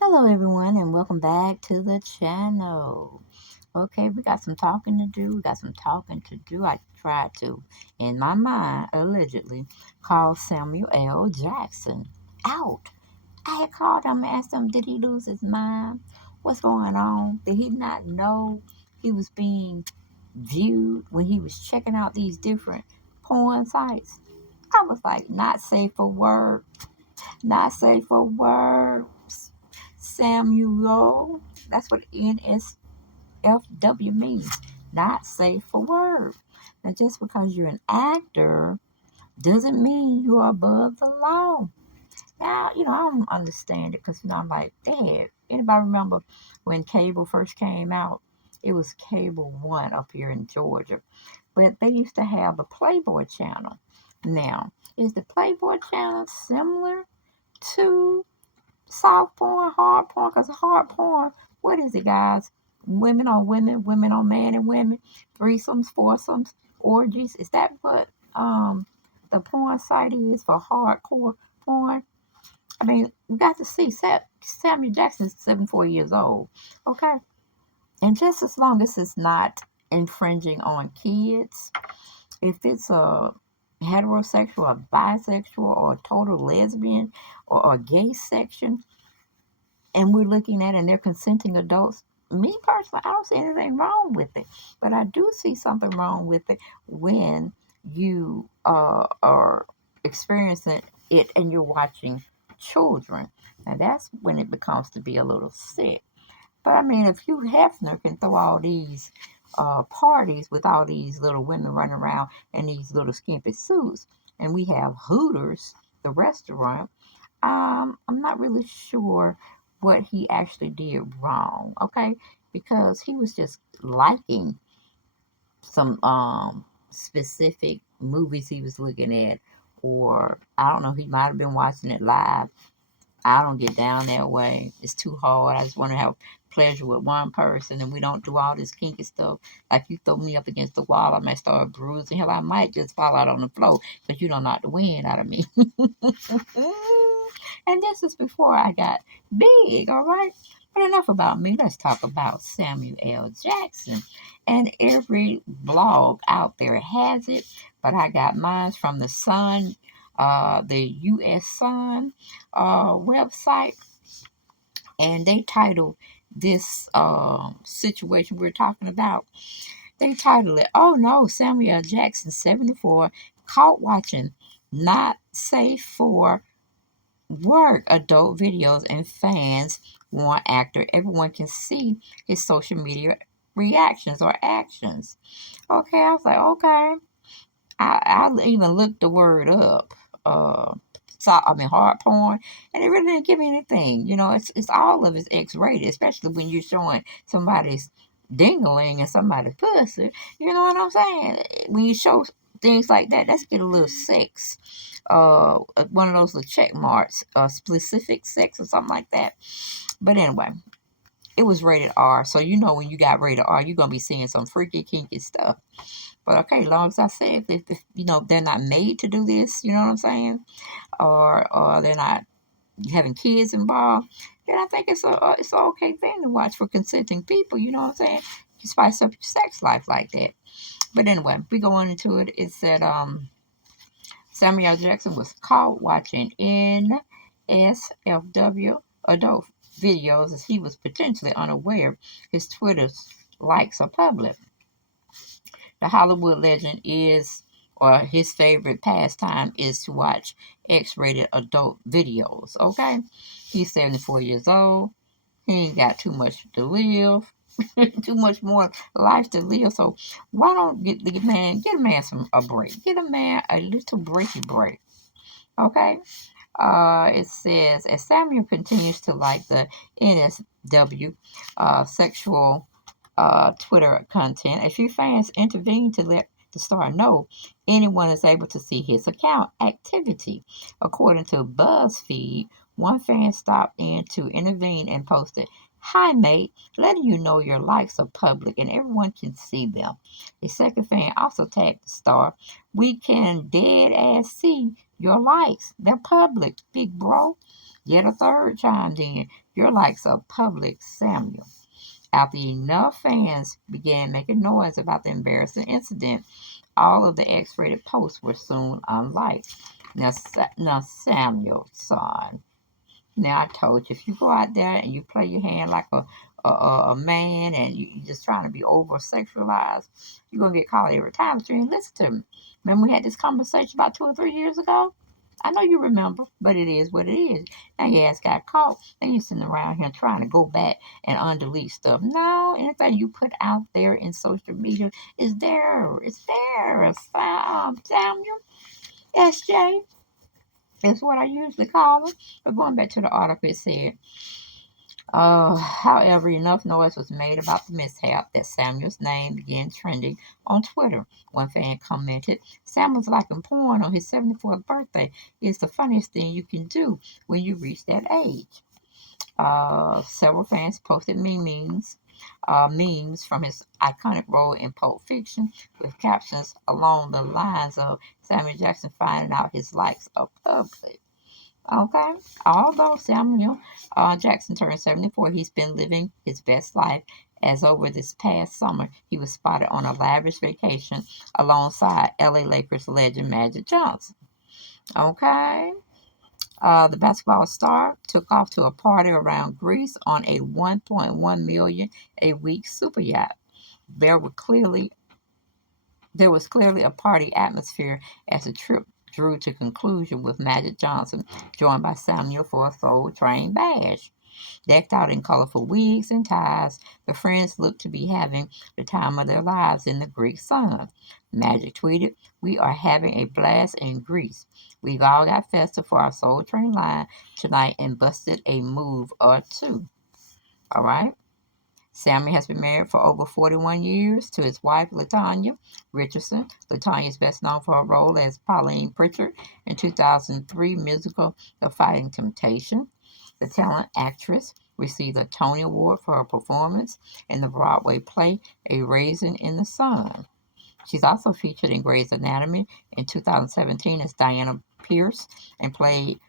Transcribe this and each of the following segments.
Hello, everyone, and welcome back to the channel. Okay, we got some talking to do. We got some talking to do. I tried to, in my mind, allegedly, call Samuel L. Jackson out. I had called him and asked him, did he lose his mind? What's going on? Did he not know he was being viewed when he was checking out these different porn sites? I was like, not safe for work. Not safe for work. Samuel. That's what NSFW means. Not safe for work. And just because you're an actor doesn't mean you're above the law. Now, I don't understand it because, I'm like, Dad, anybody remember when cable first came out? It was Cable One up here in Georgia. But they used to have the Playboy channel. Now, is the Playboy channel similar to soft porn, hard porn? Because hard porn, what is it, guys? Women on man and women, threesomes, foursomes, orgies. Is that what the porn site is for hardcore porn? I mean, we got to see Samuel Jackson's 74 years old, okay? And just as long as it's not infringing on kids, if it's a heterosexual, a bisexual, or a total lesbian, or a gay section, and we're looking at and they're consenting adults, me personally, I don't see anything wrong with it. But I do see something wrong with it when you are experiencing it and you're watching children. And that's when it becomes to be a little sick. But I mean, if Hugh Hefner can throw all these parties with all these little women running around in these little skimpy suits, and we have Hooters, the restaurant, I'm not really sure what he actually did wrong, okay? Because he was just liking some specific movies he was looking at, or I don't know, he might have been watching it live. I don't get down that way. It's too hard. I just want to have pleasure with one person, and we don't do all this kinky stuff. Like you throw me up against the wall, I might start bruising. Hell, I might just fall out on the floor because you don't knock the wind out of me. And this is before I got big, all right? But enough about me. Let's talk about Samuel L. Jackson. And every blog out there has it, but I got mine from the Sun, the U.S. Sun website, and they titled this situation we're talking about. They titled it, "Oh no, Samuel Jackson, 74, caught watching not safe for work adult videos and fans warn actor everyone can see his social media reactions or actions." Okay, I was like, okay. I even looked the word up. Uh, hard porn, and it really didn't give me anything. It's all of it's X-rated, especially when you're showing somebody's dingling and somebody's pussy. You know what I'm saying? When you show things like that, let's get a little sex. One of those little check marks, specific sex or something like that. But anyway, it was rated R, so when you got rated R, you're gonna be seeing some freaky kinky stuff. But okay, as long as I say if they're not made to do this, you know what I'm saying, or they're not having kids involved, then I think it's an okay thing to watch for consenting people. You know what I'm saying? You spice up your sex life like that. But anyway, we go on into it. It said Samuel Jackson was caught watching NSFW adult videos as he was potentially unaware his Twitter's likes are public. The Hollywood legend is, or his favorite pastime is to watch X-rated adult videos. Okay, he's 74 years old. He ain't got too much to live, too much more life to live. So why don't get a man a break? Get a man a little breaky break. Okay. It says, as Samuel continues to like the NSW sexual Twitter content, a few fans intervened to let the star know anyone is able to see his account activity. According to BuzzFeed, one fan stopped in to intervene and posted, "Hi, mate, letting you know your likes are public and everyone can see them." A second fan also tagged the star, "We can dead ass see your likes. They're public, big bro." Yet a third chimed in, "You're like a public Samuel." After enough fans began making noise about the embarrassing incident, all of the X-rated posts were soon unliked. Now Samuel, son. Now I told you, if you go out there and you play your hand like a man and you're just trying to be over sexualized, you're gonna get caught every time. But you ain't listen to me. Remember we had this conversation about 2 or 3 years ago? I know you remember, but it is what it is. Now your ass got caught. Then you sitting around here trying to go back and undelete stuff. No, anything you put out there in social media is there. It's there. Samuel, SJ. That's what I usually call them. But going back to the article, it said, however, enough noise was made about the mishap that Samuel's name began trending on Twitter. One fan commented, "Samuel's like porn on his 74th birthday. It's the funniest thing you can do when you reach that age." Several fans posted memes from his iconic role in Pulp Fiction with captions along the lines of Samuel Jackson finding out his likes are public. Okay. Although Samuel Jackson turned 74, he's been living his best life as over this past summer he was spotted on a lavish vacation alongside LA Lakers legend Magic Johnson. Okay. The basketball star took off to a party around Greece on a 1.1 million a week super yacht. There were clearly there was clearly a party atmosphere as the trip drew to conclusion with Magic Johnson joined by Samuel for a Soul Train bash. Decked out in colorful wigs and ties, the friends looked to be having the time of their lives in the Greek sun. Magic tweeted, "We are having a blast in Greece. We've all got festive for our Soul Train line tonight and busted a move or two." All right. Sammy has been married for over 41 years to his wife, Latanya Richardson. Latanya is best known for her role as Pauline Pritchard in 2003 musical The Fighting Temptation. The talented actress received a Tony Award for her performance in the Broadway play A Raisin in the Sun. She's also featured in Grey's Anatomy in 2017 as Diana Pierce and played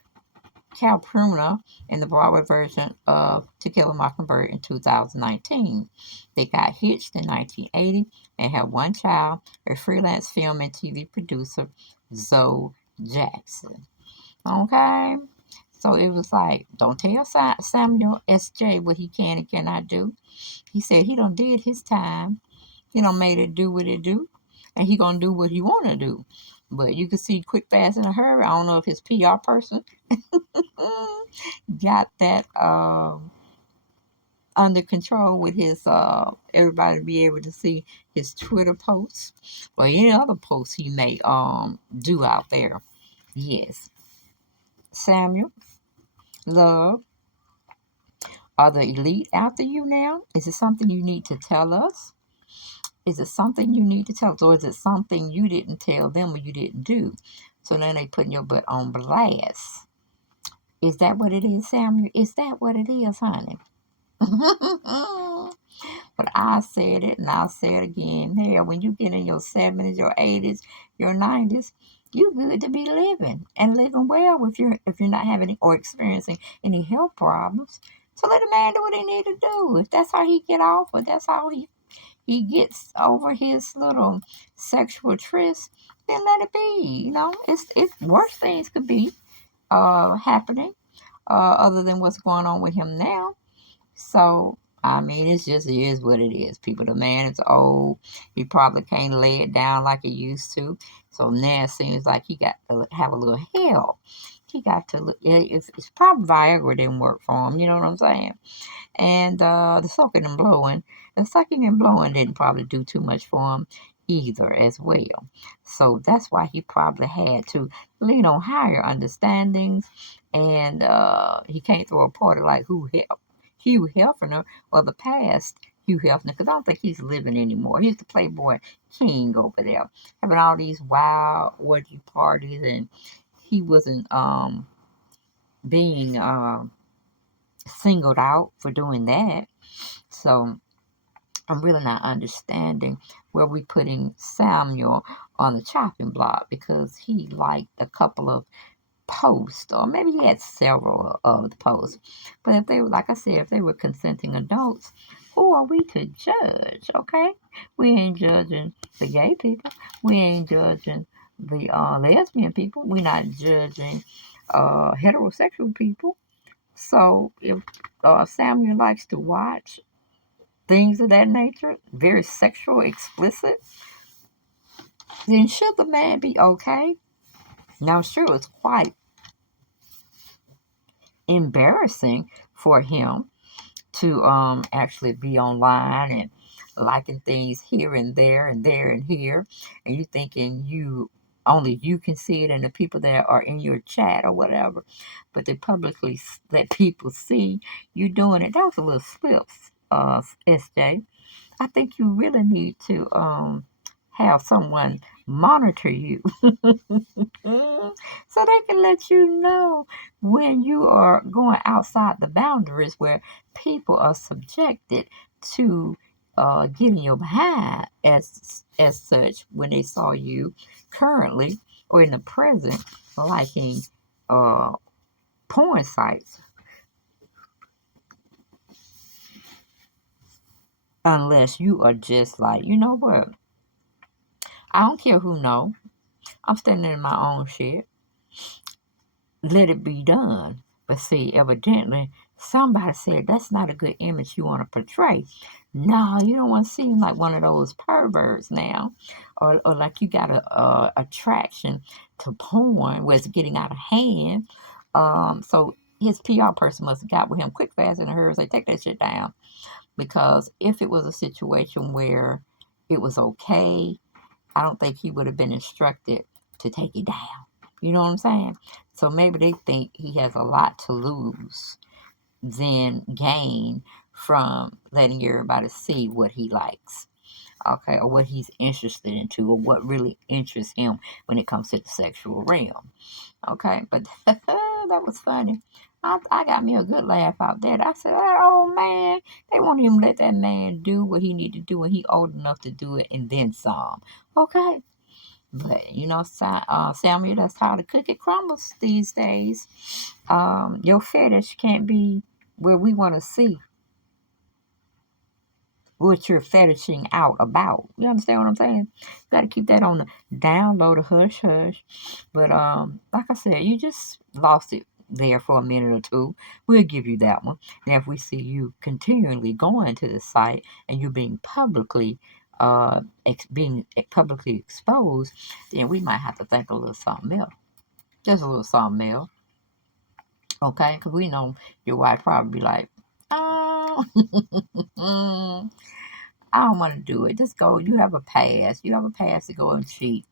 Calpurnia in the Broadway version of To Kill a Mockingbird in 2019. They got hitched in 1980 and had one child, a freelance film and TV producer, Zoe Jackson. Okay? So it was like, don't tell Samuel S.J. what he can and cannot do. He said he done did his time. He done made it do what it do. And he gonna do what he wanna do. But you can see quick, fast, in a hurry. I don't know if his PR person got that under control with his everybody to be able to see his Twitter posts or any other posts he may do out there. Yes. Samuel, love, are the elite after you now? Is it something you need to tell us? Is it something you need to tell us? Or is it something you didn't tell them or you didn't do? So then they putting your butt on blast. Is that what it is, Samuel? Is that what it is, honey? But I said it and I'll say it again. Hell, when you get in your 70s, your 80s, your 90s, you good to be living and living well if you're not having or experiencing any health problems. So let a man do what he need to do. If that's how he get off or that's how he gets over his little sexual tryst, then let it be. You know, it's worse things could be happening other than what's going on with him now. So, I mean, it is what it is. People, the man is old. He probably can't lay it down like he used to. So now it seems like he got to have a little help. He got to look. It's probably Viagra didn't work for him. You know what I'm saying? And the sucking and blowing didn't probably do too much for him either as well. So that's why he probably had to lean on higher understandings. And he can't throw a party like Hugh Hefner or the past Hugh Hefner, because I don't think he's living anymore. He's the Playboy King over there, having all these wild orgy parties, and he wasn't being singled out for doing that. So I'm really not understanding where we putting Samuel on the chopping block because he liked a couple of post, or maybe he had several of the posts. But if they were, like I said, if they were consenting adults, who are we to judge? Okay, we ain't judging the gay people. We ain't judging the lesbian people. We're not judging heterosexual people. So if Samuel likes to watch things of that nature, very sexual, explicit, then should the man be okay? Now, I'm sure it's quite embarrassing for him to actually be online and liking things here and there and there and here, and you thinking only you can see it and the people that are in your chat or whatever, but they publicly let people see you doing it. That was a little slip, SJ. I think you really need to have someone monitor you so they can let you know when you are going outside the boundaries where people are subjected to getting your behind as such when they saw you currently or in the present liking uh, porn sites, unless you are just like, you know what, I don't care who know, I'm standing in my own shit, let it be done. But see, evidently, somebody said that's not a good image you want to portray. No, you don't want to seem like one of those perverts now, or like you got a attraction to porn where it's getting out of hand. So his PR person must have got with him quick, fast, and a hurry. Say, take that shit down. Because if it was a situation where it was okay, I don't think he would have been instructed to take it down. You know what I'm saying? So maybe they think he has a lot to lose than gain from letting everybody see what he likes, okay, or what he's interested into, or what really interests him when it comes to the sexual realm, okay. But that was funny. I got me a good laugh out there. I said, "Oh man, they won't even let that man do what he need to do when he old enough to do it, and then some." Okay, but you know, Samuel, that's how the cookie crumbles these days. Your fetish can't be where we want to see what you're fetishing out about. You understand what I'm saying? Got to keep that on the down low, the hush hush. But like I said, you just lost it there for a minute or two. We'll give you that one. Now, if we see you continually going to the site and you're being being publicly exposed, then we might have to think a little something else. Just a little something else. Okay? Because we know your wife probably be like, oh, I don't want to do it. Just go. You have a pass. You have a pass to go and cheat.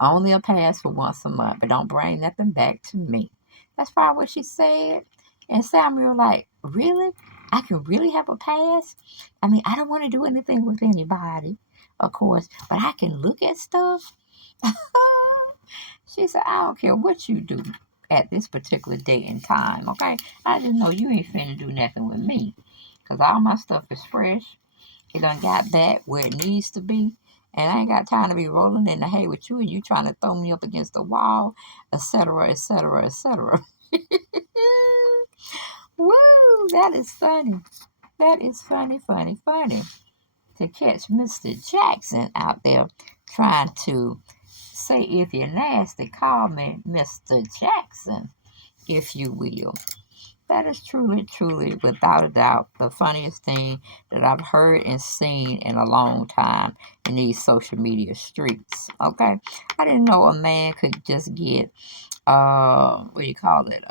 Only a pass for once a month, but don't bring nothing back to me. That's probably what she said. And Samuel, like, really? I can really have a pass? I mean, I don't want to do anything with anybody, of course, but I can look at stuff. She said, I don't care what you do at this particular date and time, okay? I just know you ain't finna do nothing with me. Because all my stuff is fresh. It done got back where it needs to be. And I ain't got time to be rolling in the hay with you and you trying to throw me up against the wall, etc., etc., etc. Woo! That is funny. That is funny, funny, funny. To catch Mr. Jackson out there trying to say, if you're nasty, call me Mr. Jackson, if you will. That is truly, truly, without a doubt, the funniest thing that I've heard and seen in a long time in these social media streets. Okay? I didn't know a man could just get, what do you call it,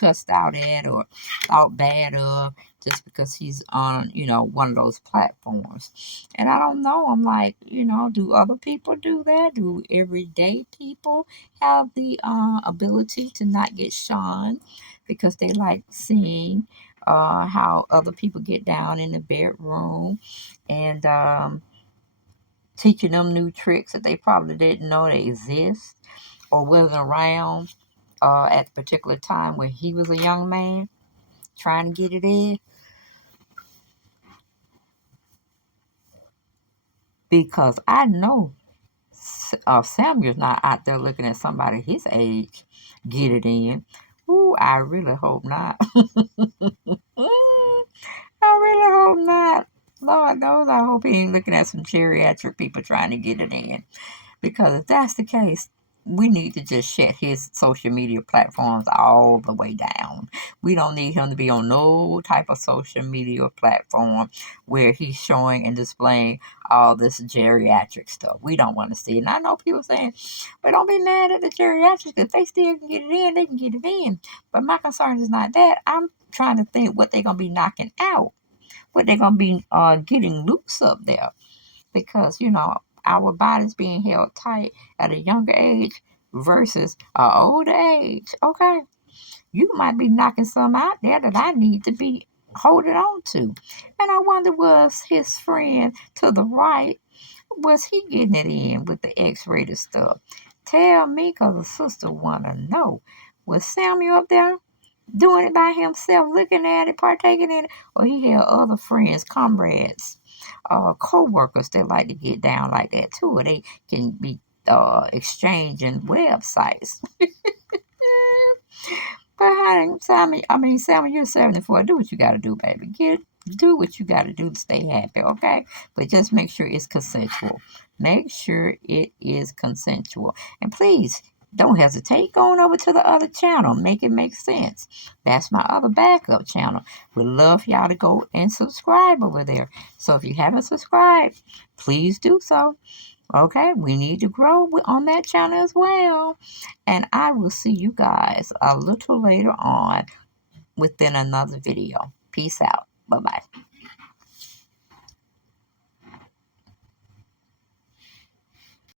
cussed out at or thought bad of just because he's on, one of those platforms. And I don't know. I'm like, do other people do that? Do everyday people have the ability to not get shunned because they like seeing how other people get down in the bedroom and teaching them new tricks that they probably didn't know they exist or wasn't around at the particular time when he was a young man trying to get it in? Because I know Samuel's not out there looking at somebody his age get it in. Ooh, I really hope not. I really hope not. Lord knows I hope he ain't looking at some geriatric people trying to get it in. Because if that's the case, we need to just shut his social media platforms all the way down. We don't need him to be on no type of social media platform where he's showing and displaying all this geriatric stuff. We don't want to see it. And I know people saying, but don't be mad at the geriatrics. If they still can get it in, they can get it in. But my concern is not that. I'm trying to think what they're going to be knocking out, what they're going to be getting loose up there, because our bodies being held tight at a younger age versus an older age. Okay, you might be knocking some out there that I need to be holding on to. And I wonder, was his friend to the right, was he getting it in with the X-rated stuff? Tell me, because the sister want to know. Was Samuel up there doing it by himself, looking at it, partaking in it, or he had other friends, comrades, co-workers that like to get down like that too, or they can be exchanging websites. But honey, Sammy, you're 74. Do what you gotta do, baby. Do what you gotta do to stay happy, okay? But just make sure it's consensual. Make sure it is consensual. And please, don't hesitate. Going over to the other channel. Make it make sense. That's my other backup channel. We'd love y'all to go and subscribe over there. So if you haven't subscribed, please do so. Okay, we need to grow on that channel as well. And I will see you guys a little later on within another video. Peace out. Bye-bye.